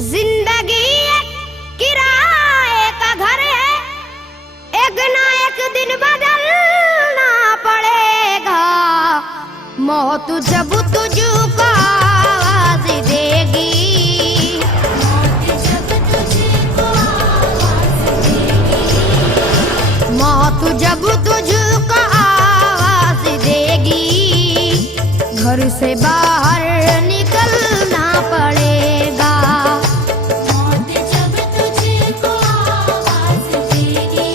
जिंदगी एक किराए का घर है, एक ना एक दिन बदलना पड़ेगा। मौत जब तुझको आवाज देगी, मौत जब तुझको आवाज देगी, घर से बाहर निकलना पड़ेगा। मौत जब तुझको आवाज देगी,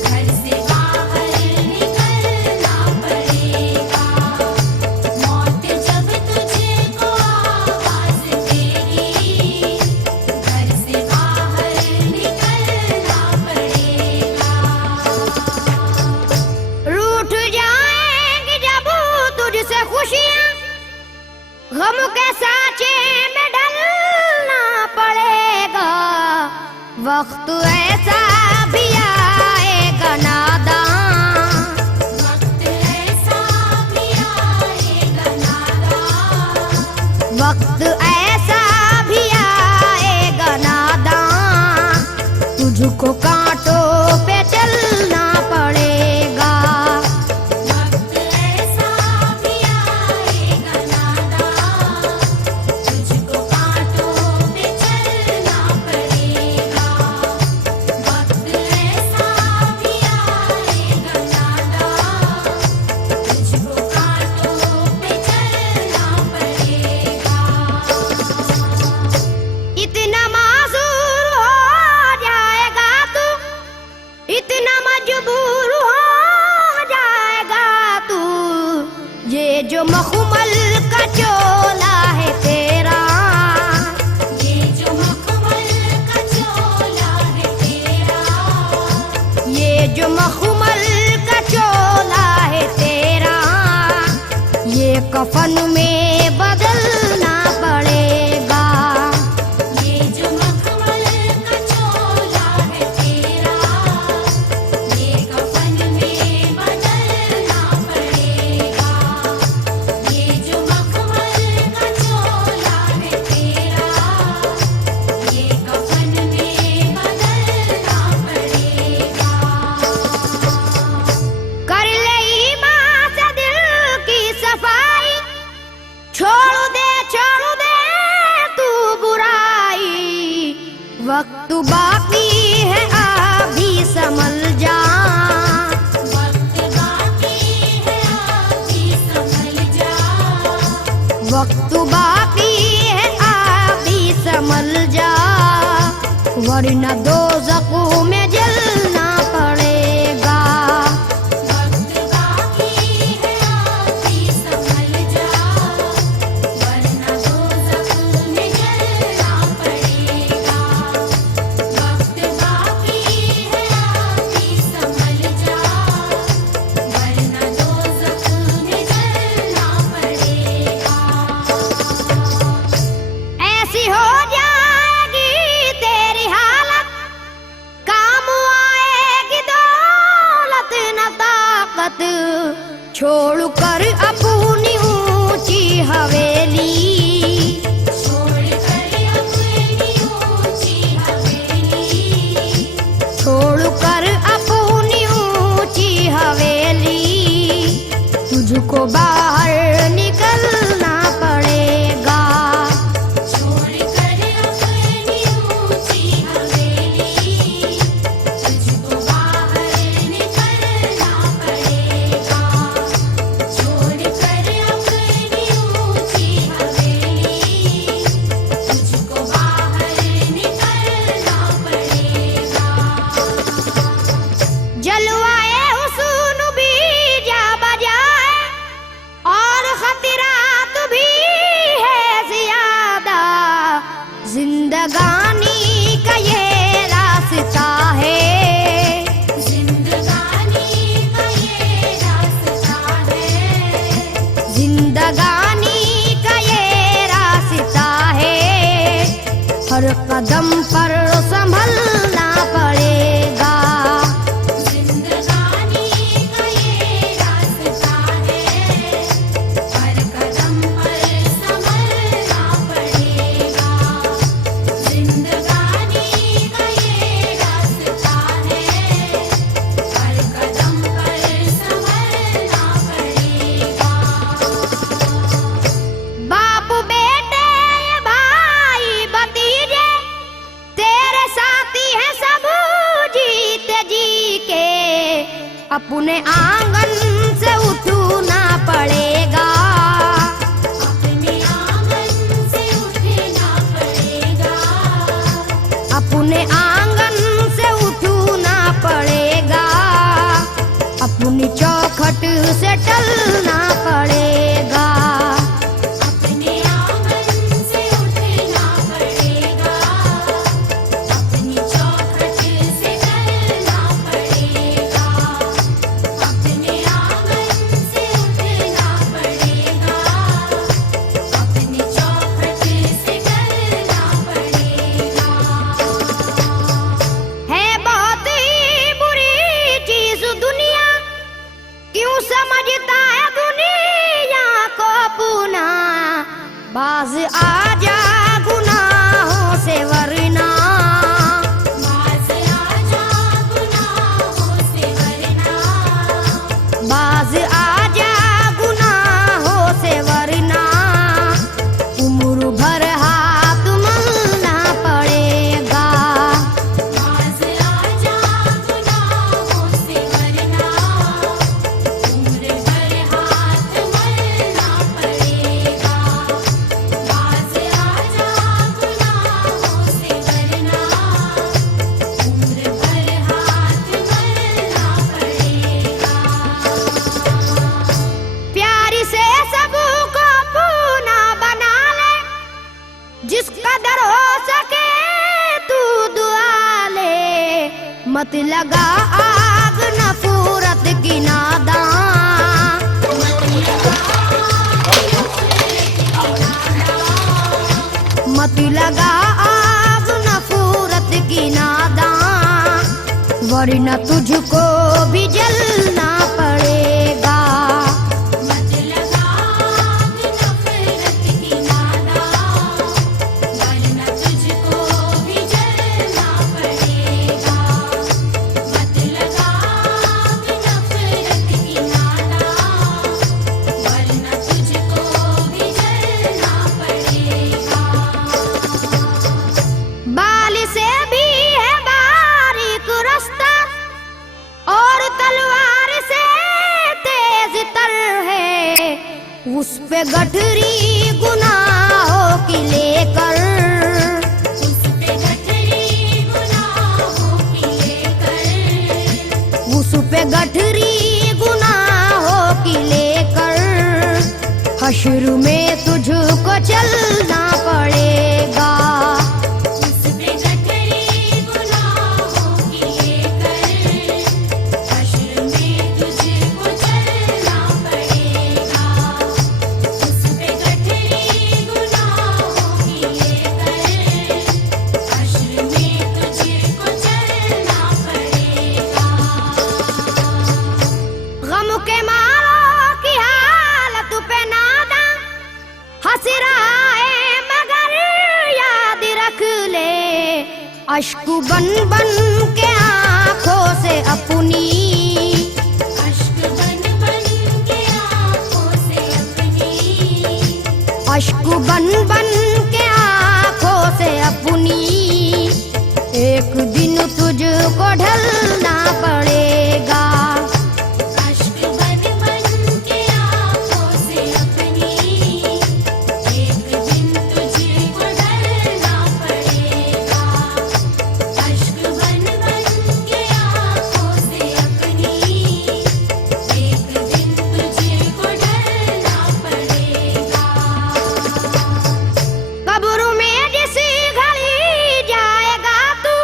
घर से बाहर निकलना पड़ेगा। मौत जब तुझको आवाज देगी, घर से बाहर निकलना पड़ेगा। रूठ जाएंगी जब तुझसे खुशियां, गम के साँचे में ढलना पड़ेगा। वक्त ऐसा भी आएगा नादां, वक्त ऐसा भी आएगा नादां, वक्त ऐसा भी आएगा नादां, तुझको कांटों पे चलना पड़ेगा। वक्त ऐसा भी आएगा नादां, तुझको कांटों पे चलना पड़ेगा। वक्त ऐसा भी आएगा नादां, तुझको कांटों पे चलना पड़ेगा। इतना मासूर हो जाएगा तू, इतना मजबूर हो जाएगा तू, ये जो मखमल का चोला है तेरा, ये जो मखमल का चोला है तेरा, ये जो मखमल का चोला है तेरा, ये कफन में बदलना पड़ेगा। ये जो मखमल का चोला है तेरा, ये कफन में बदलना पड़ेगा। ये जो मखमल का चोला है तेरा, ये कफन में बदलना पड़ेगा। कर ले ईमान से दिल की सफाई, छोड़ दे तू बुराई। वक्त बाकी है अभी संभल जा, वक्त बाकी है अभी संभल जा, वक्त बाकी है अभी संभल जा, वरना दोज़ख में जलना पड़ेगा। वक्त बाकी है अभी संभल जा, वरना दोज़ख में जलना पड़ेगा। वक्त बाकी है अभी संभल जा, वरना दोज़ख में जलना पड़ेगा। ऐसी हो जाएगी तेरी हालत, काम आएगी दौलत न ताकत, छोड़ कर अपनी ऊंची हवेली, छोड़ कर अपनी ऊंची हवेली, छोड़ कर अपनी ऊंची हवेली, तुझको बाहर निकलना पड़ेगा। छोड़ कर अपनी ऊंची हवेली, तुझको बाहर निकलना पड़ेगा। छोड़ कर अपनी ऊंची हवेली, तुझको बाहर निकलना पड़ेगा। जलवाए हुस्न भी जा बजाए, और खतरात भी है ज्यादा, जिंदगानी का ये रास्ता है, जिंदगानी का ये रास्ता है, जिंदगानी का ये रास्ता है, हर कदम पर संभलना पड़ेगा। जिंदगानी का ये रास्ता है, हर कदम पर संभलना पड़ेगा। अपने आंगन से उठना पड़ेगा। अपने आंगन से उठना पड़ेगा। अपने आंगन से उठना पड़ेगा। अपनी चौखट से टलना पड़ेगा। अपने आंगन से उठना पड़ेगा। अपनी चौखट से टलना पड़ेगा। अपने आंगन से उठना पड़ेगा। अपनी चौखट से टलना पड़ेगा। है बहुत ही बुरी चीज दुनिया, क्यों समझता है दुनिया को पुना। बाज आजा गुनाहों से वरना। बाज आजा गुनाहों से वरना। बाज आजा गुनाहों से वरना। उम्र भर हाथ मलना पड़ेगा। बाज आजा गुनाहों से वरना। उम्र भर हाथ मलना पड़ेगा। बाज आजा गुनाहों से वरना। उम्र भर हाथ मलना पड़ेगा। प्यारी से सबको पूना बना ले, जिस कदर हो सके तू दुआ ले। मत लगा आग नफरत की नादान। मत लगा आग नफरत की नादान, वरना तुझको भी जलना पड़ेगा। मत लगा आग नफरत की नादान, वरना तुझको भी जलना पड़ेगा। मत लगा आग नफरत की नादान, वरना तुझको भी जलना पड़ेगा। बाल से भी है बारीक रास्ता, और तलवार से तेज तर है। उस पे गठरी गुनाहों की लेकर। उस पे गठरी गुनाहों की लेकर। उस पे गठरी गुनाहों की लेकर। हश्र में तुझको चलना पड़ेगा। उस पे गठरी गुनाहों की लेकर। हश्र में तुझको चलना पड़ेगा। उस पे गठरी गुनाहों की लेकर। हश्र में तुझको चलना पड़ेगा। गम के मारों की हालत पे नादा हंस रहा है, मगर याद रख ले। अश्क बन बन के आंखों से अपनी। अश्क बन बन के आँखों से अपनी। अश्क बन बन के आंखों से अपनी। एक दिन तुझको ढलना पड़ेगा। अश्क बन बन के आँखों से अपनी। एक दिन तुझको ढलना पड़ेगा। अश्क बन बन के आँखों से अपनी। एक दिन तुझको ढलना पड़ेगा। कब्र में जिस घड़ी जाएगा तू,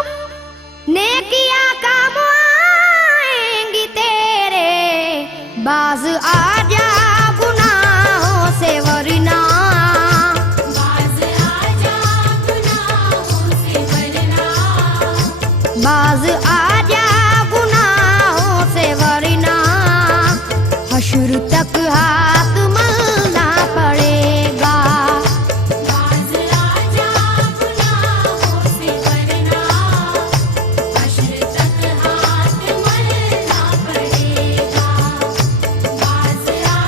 नेकियां काम आएंगी तेरे। बाज आजा गुनाहों से वरना। बाज आजा गुनाहों से वरना। बाज आजा गुनाहों से वरना। हश्र तक